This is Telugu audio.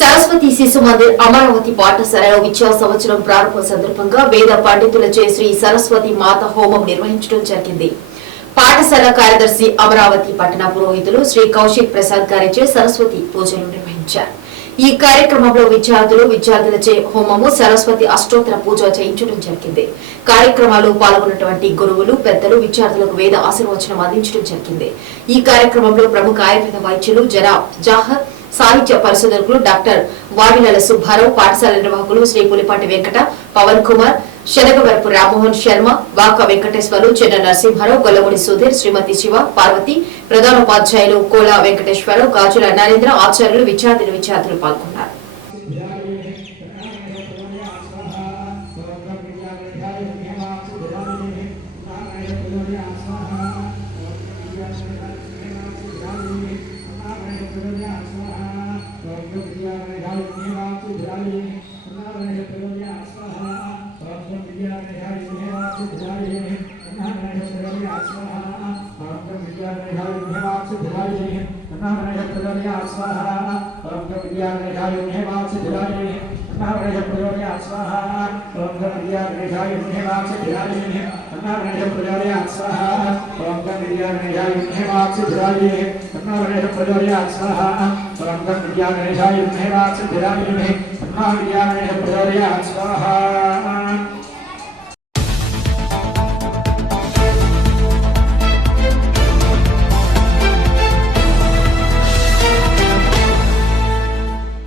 సరస్వతి శిశు మందిర్ అమరావతి పాఠశాలలో విద్యా సంవత్సరం ప్రారంభ సందర్భంగా వేద పండితులచే శ్రీ సరస్వతి మాత హోమం నిర్వహించడం జరిగింది. పాఠశాల కార్యదర్శి అమరావతి పట్టణ పురోహితులు శ్రీ కౌశిక్ ప్రసాద్ గారిచే సరస్వతి పూజలు నిర్వహించారు. ఈ కార్యక్రమంలో విద్యార్థులచే హోమము సరస్వతి అష్టోత్తర పూజ చేయించడం జరిగింది. కార్యక్రమాల్లో పాల్గొన్నటువంటి గురువులు పెద్దలు విద్యార్థులకు వేద ఆశీర్వచనం అందించడం జరిగింది. ఈ కార్యక్రమంలో ప్రముఖ ఆయుర్వేద వైద్యులు జాహర్ సాహిత్య పరిశోధకులు డాక్టర్ వావిలాల సుబ్బారావు, పాఠశాల నిర్వాహకులు శ్రీ పులిపాటి వెంకట, పవన్ కుమార్, శనగవరపు రామ్మోహన్ శర్మ, వాక వెంకటేశ్వర్లు, చెన్న నరసింహారావు, గొల్లమూడి సుధీర్, శ్రీమతి శివ, పార్వతి, ప్రధానోపాధ్యాయులు కోలా వెంకటేశ్వరరావు, గాజుల నరేంద్ర, ఆచార్యులు, విద్యార్థులు పాల్గొన్నారు. स्वाहा